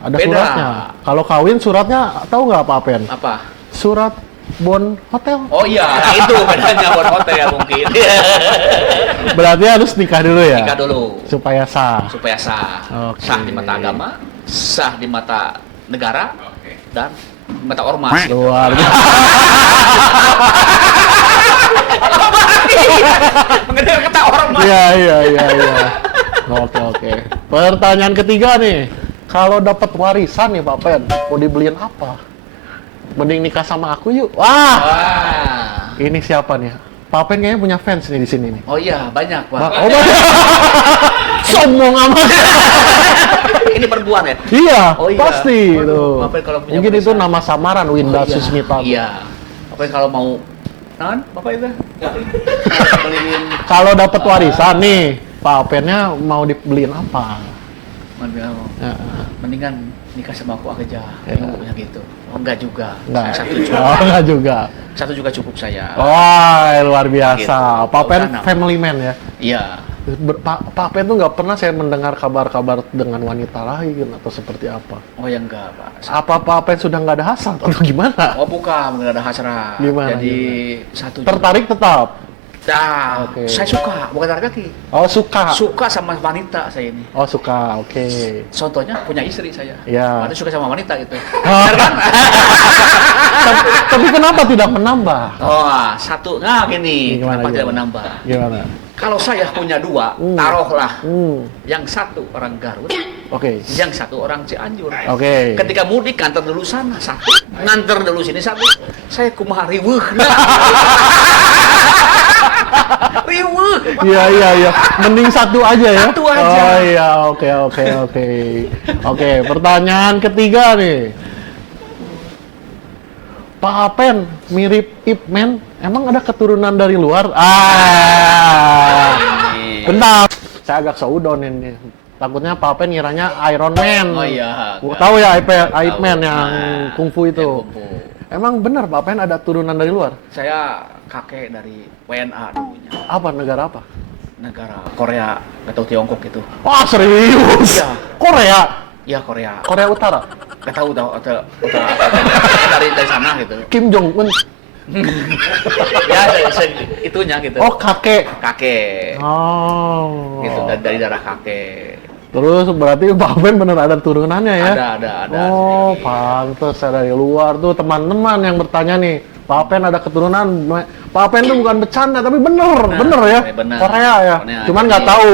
Ada Beda. suratnya. Kalau kawin suratnya tahu nggak Pak Pen? Apa? Surat bon hotel. Oh iya, nah itu bedanya buat hotel mungkin. Berarti harus nikah dulu ya? Nikah dulu. Supaya sah. Supaya sah. Oke. Sah di mata agama, sah di mata negara, dan di mata ormas. Luar biasa. Mengenai kata ormas. Iya. Oke. Pertanyaan ketiga nih. Kalau dapat warisan nih Pak Pen, mau dibeliin apa? Mending nikah sama aku yuk. Wah, Wah. ini siapa nih? Pak Pen kayaknya punya fans nih di sini nih. Oh iya, banyak, Pak. Oh, sombong amat. Ini perempuan ya? Iya, Oh iya. pasti Waduh, itu. Pak Pen kalau punya Mungkin itu warisan. nama samaran Winda Oh, iya. Susmita. Iya. Apa yang kalau mau Bapak itu? Beliin Kalau dapat warisan nih, Pak Pennya mau dibeliin apa? Ya. mendingan nikah sama aku aja. Ya. Ibunya gitu. Oh, enggak juga. Enggak. Satu juga. Oh, enggak juga. Satu juga cukup saya. Wah, luar biasa. Gitu. Pak Pen Tanam. family man ya. Iya. Pak Pen tuh nggak pernah saya mendengar kabar-kabar dengan wanita lain atau seperti apa. Oh ya enggak, Pak. Apa Pak Pen sudah nggak ada hasrat atau gimana? Oh bukan, nggak ada hasrat. Gimana, Jadi satu Tertarik tetap? Nah, Oke. saya suka, bukan laki-laki. Oh suka? Suka sama wanita saya ini. Oh suka, oke. Contohnya punya istri saya. Ya. Ada suka sama wanita gitu. Oh. Tapi kenapa tidak menambah? Oh, satu. Nah, gini. Gimana, Kenapa tidak gimana? menambah? Gimana? Kalau saya punya dua, taruhlah. Hmm. Yang satu orang Garut, Oke. yang satu orang Cianjur. Oke. Ketika mudik nganter dulu sana satu, nganter dulu sini satu. Saya kumaha riweuh. Riweuh. Iya. Mending satu aja ya? Satu aja. Oh iya, oke. Oke, pertanyaan ketiga nih. Pak Apen mirip Ip Man, emang ada keturunan dari luar? Bentar. Saya agak seudon ini. Takutnya Pak Apen ngiranya Iron Man. Oh iya. Tahu ya Ip Tahu. Man yang Nah, kungfu itu. yang kungfu. Emang benar Pak Apen ada turunan dari luar? Saya kakek dari WNA dulunya. Apa negara apa? Negara Korea atau Tiongkok gitu. Wah serius? Iya. Korea? Iya Korea. Korea Utara? Gak tahu atau dari sana gitu. Kim Jong Un? Ya itunya gitu. Oh kakek? Kakek. Oh. Gitu dari darah kakek. Terus berarti Pak Apen bener ada turunannya ya? Ada. Oh pantes saya dari luar tuh teman-teman yang bertanya nih. Pak Apen ada keturunan. Pak Apen tuh bukan bercanda tapi bener ya. Bener. Korea ya. Pokoknya Cuman jadi- nggak tahu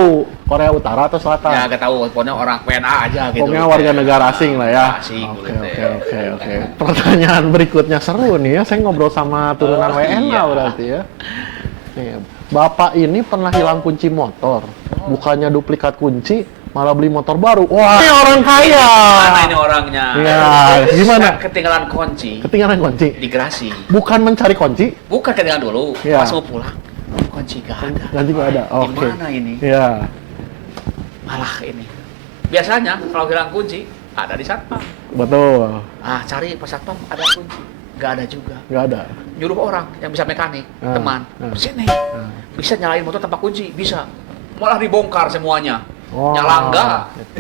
Korea Utara atau Selatan. Ya gak tahu. Pokoknya orang PNA aja gitu. Pokoknya warga negara asing lah ya. Asing. Oke. gitu. Pertanyaan berikutnya seru nih ya. Saya ngobrol sama turunan Oh, WNA iya. berarti ya. Nih, Bapak ini pernah hilang kunci motor. Bukannya duplikat kunci, malah beli motor baru. Wah, ini orang kaya. Mana ini orangnya? Iya, gimana? Saya ketinggalan kunci Ketinggalan kunci. di garasi. Bukan mencari kunci, Bukan ketinggalan dulu. Iya. Pas mau pulang, kunci gak ada. ganti nggak ada. Oke. Gimana ini? Iya. Malah ini. Biasanya kalau hilang kunci ada di satpam. Betul. Ah, cari pas satpam ada kunci. Gak ada juga. Nggak ada. Nyuruh orang yang bisa mekanik, Ah, teman. ah. Sini. Ah. Bisa nyalain motor tanpa kunci, bisa. Malah dibongkar semuanya. Wah. Nyala enggak?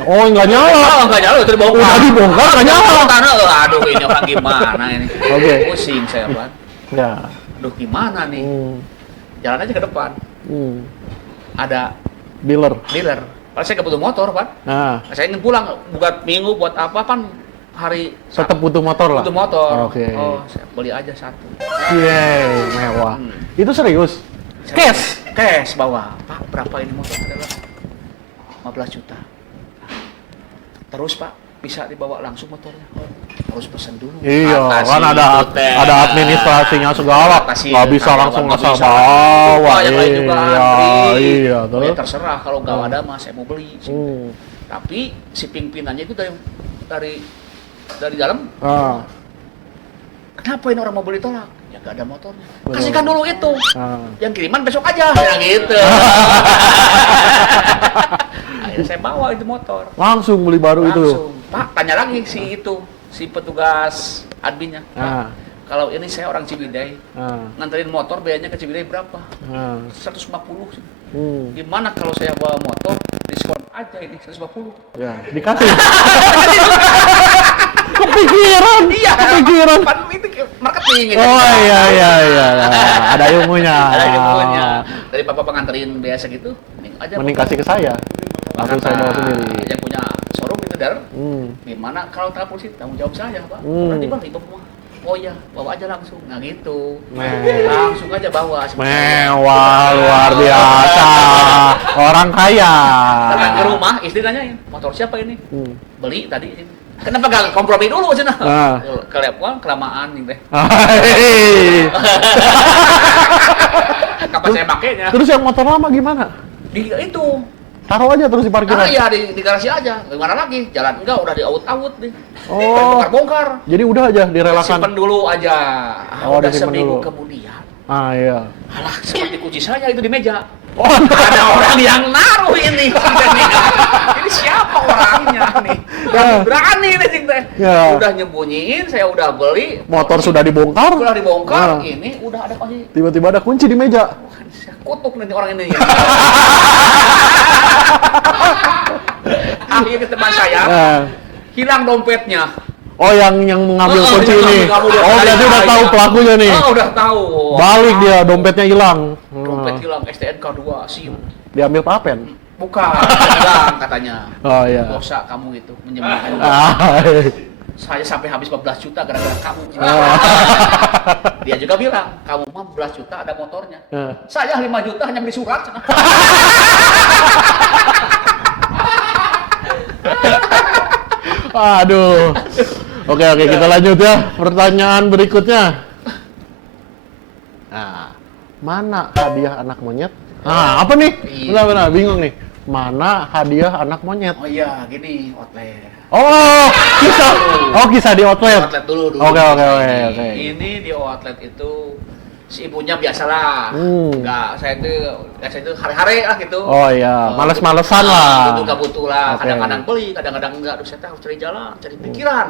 Oh, nggak nyala. Enggak nyala, itu dibongkar. Udah dibongkar, nggak nyala. Karena, aduh ini orang gimana ini. Oke. Pusing saya, Pak. Ya. Aduh gimana nih? Hmm. Jalan aja ke depan. Hmm. Ada Dealer. dealer. Kalau saya nggak butuh motor, Pak. Nah, Saya ingin pulang buat minggu, buat apa kan hari tetap butuh motor lah. butuh motor. Oke. Oh, saya beli aja satu. Yeay, mewah. Hmm. Itu serius? Cash? Cash bawa. Pak, berapa ini motor adalah 15 juta. Terus Pak, bisa dibawa langsung motornya. Harus pesan dulu. Iya, Atasi kan itu, teh. ada administrasinya segala. Atasi Nggak bisa karyawan, langsung nggak asal bisa. bawa. Yang lain juga Iya, antri. iya, Oh, terus. ya terserah kalau nggak ada mah saya mau beli. Hmm. Tapi si pimpinannya itu dari dalam. Ah, Kenapa ini orang mau beli tolak? Ya nggak ada motornya. Betul. Kasihkan dulu itu. ah. Yang kiriman besok aja. Ya gitu. Akhirnya saya bawa itu motor. Langsung beli baru itu. Langsung. Pak, tanya lagi si petugas adminnya. Pak, Ah. kalau ini saya orang Ciwidey, Ah, nganterin motor biayanya ke Ciwidey berapa? ah. 150. Hmm. Gimana kalau saya bawa motor, diskon aja ini 150. Ya, dikasih. Kepikiran. Iya, Kepikiran. Pan itu marketing gitu. Oh iya. Ada ilmunya. Ada ilmunya. Dari papa penganterin biasa gitu, Mending kasih ke saya. Langsung saya bawa sendiri. Yang punya showroom itu dar. Hmm. Gimana kalau tahu polisi tanggung jawab saya, Pak. Hmm. Nanti Bang, Ibu semua. Oh iya, bawa aja langsung. Nah gitu. Meh. Langsung aja bawa. Mewah, luar biasa. Orang kaya. Datang ke rumah, istri nanyain, motor siapa ini? Hmm. Beli tadi. Kenapa gak kompromi dulu cina? Ah. Kelamaan nih teh. Hai. Kapan saya pakainya? Terus yang motor lama gimana? Di itu. Taruh aja terus di parkiran. Iya di garasi aja. Gimana lagi? Jalan enggak udah diaut-aut nih. Oh. Bongkar-bongkar. Jadi udah aja direlakan. Simpen dulu aja. Oh, Udah disimpen seminggu dulu. kemudian. Ah iya. Alah, seperti kunci saya itu di meja. Oh, Ada orang yang naruh ini. Ini siapa orangnya nih? Ya. Berani nih Cing teh. Ya. Udah nyembunyiin, saya udah beli. motor sudah dibongkar. Udah dibongkar, Nah. ini udah ada kunci. Tiba-tiba ada kunci di meja. Saya kutuk nih orang ini. Akhirnya teman saya Nah. hilang dompetnya. Oh, yang mengambil kunci yang ini. ngambil Oh, berarti udah tahu pelakunya nih. Oh, udah tahu. Balik dia, dompetnya hilang. Dompet hilang, STNK 2, SIM. Diambil Pak Apen. Bukan, hilang katanya. Oh iya. Dosa kamu itu menyembunyikan. Ah, Saya sampai habis 14 juta gara-gara kamu. Ah. Dia juga bilang, kamu mah 14 juta ada motornya. Ah. Saya 5 juta hanya beli surat. Aduh. Oke, kita lanjut ya. Pertanyaan berikutnya. Nah, mana hadiah anak monyet? Nah, apa nih? Iya. Benar, bingung nih. Mana hadiah anak monyet? Oh iya, gini, outlet. Oh, kisah. Oh, kisah di outlet. Outlet dulu. Oke. Ini di outlet itu si ibunya biasalah. Saya itu hari-hari lah gitu. Oh iya, males-malesan lah. Itu gak butuh lah. Oke. Kadang-kadang beli, kadang-kadang enggak. Aduh, saya harus cari jalan, cari pikiran.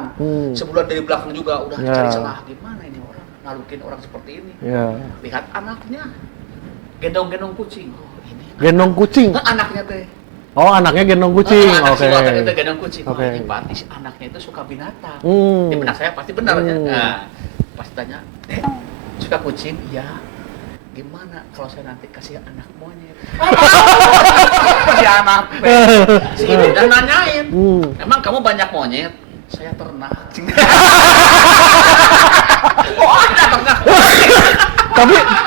Sebulan dari belakang juga udah Ya. cari celah. Gimana ini orang nalukin orang seperti ini? Ya. Lihat anaknya, gendong-gendong kucing. Oh, ini Gendong kucing. anaknya teh. Oh, anaknya gendong kucing. Anak Oke. si Walter itu gendong kucing. Oke. Wah, ini berarti si anaknya itu suka binatang. Hmm. Di benak saya pasti benar ya. Hmm. Nah, pas tanya, suka kucing? Iya. Gimana kalau saya nanti kasih anak monyet? Kasih anak. Si ibu udah nanyain. Emang kamu banyak monyet? Saya ternak. Oh, ada ternak.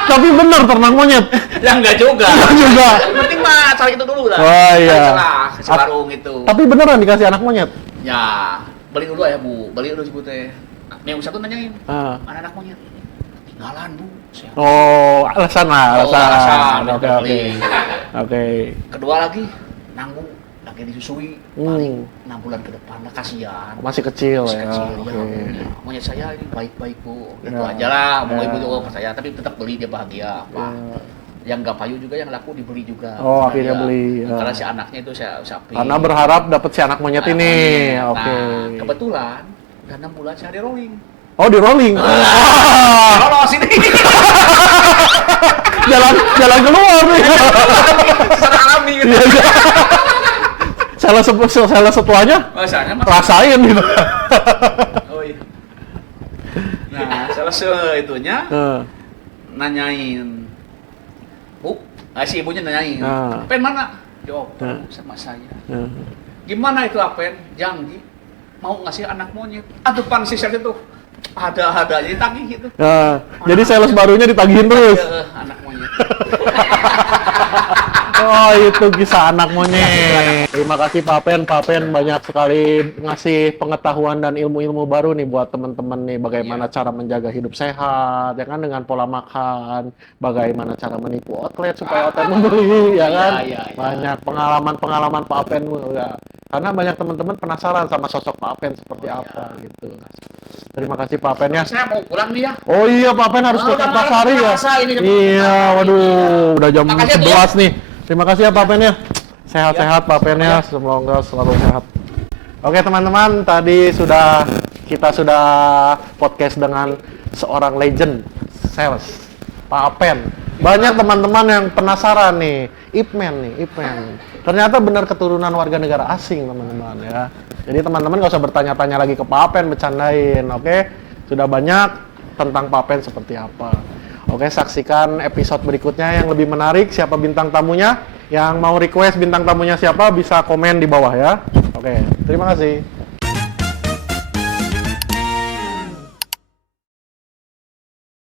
Tapi benar ternak monyet. Ya enggak juga. Enggak juga. Yang penting mah cari itu dulu lah. Oh, iya. Cari celah, kasih warung itu. Tapi beneran dikasih anak monyet. Ya, beli dulu ya Bu. Beli dulu si Bu teh. Yang satu nanyain, Ah. anak monyet. Tinggalan Bu. Saya, Oh, alasan lah, Oh, alasan. Oke. Beli. Oke. Kedua lagi, nanggung. Lagi disusui. Paling 6 bulan ke depan lah, kasihan. Masih kecil Masih ya. kecil, Oke. ya. Monyet saya ini baik-baik Bu. Itu Ya. aja lah. Mau Ya. ibu juga ke saya, tapi tetap beli dia bahagia. Pak. Ya. Yang nggak payu juga yang laku dibeli juga. Oh, Karena akhirnya dia- beli, ya. Karena si anaknya itu saya pilih. Karena berharap dapat si anak monyet ini. Nah, Oke. kebetulan udah 6 bulan saya di rolling. Oh, di rolling. Lolos ini. Jalan keluar nih. Secara alami gitu. Iya, iya. Salah setuanya Masanya mas. rasain gitu. Oh iya. Nah, salah itunya Nah, nanyain. Bu, si ibunya nanyain. Nah. Apen mana? Jawab Nah. sama saya. nah. Gimana itu Apen? Janji mau ngasih anak monyet. Aduh pan si sales itu ada aja ditagih gitu. Nah, jadi sales barunya ditagihin terus. Ya, anak monyet. Oh, itu kisah anak monyet. Terima kasih Pak Pen banyak sekali ngasih pengetahuan dan ilmu-ilmu baru nih buat teman-teman nih bagaimana cara menjaga hidup sehat ya kan dengan pola makan, bagaimana cara menipu outlet supaya outlet membeli ya kan. Iya. Banyak pengalaman-pengalaman Pak Pen ya. Karena banyak teman-teman penasaran sama sosok Pak Pen seperti apa gitu. Terima kasih Pak Pen ya. Saya mau pulang nih ya. Oh iya, Pak Pen harus ke Udah malam, Kertasari ya. puasa ini. Iya, waduh, udah jam Makasih, 11 nih. Terima kasih ya Pak Pen ya. Sehat-sehat Pak Pen ya, semoga selalu sehat. Oke teman-teman, tadi kita sudah podcast dengan seorang legend sales, Pak Pen. Banyak teman-teman yang penasaran nih, Ipman. Ternyata benar keturunan warga negara asing teman-teman ya. Jadi teman-teman nggak usah bertanya-tanya lagi ke Pak Pen, bercandain, oke? Sudah banyak tentang Pak Pen seperti apa. Oke, saksikan episode berikutnya yang lebih menarik. Siapa bintang tamunya? Yang mau request bintang tamunya siapa bisa komen di bawah ya. Oke, terima kasih.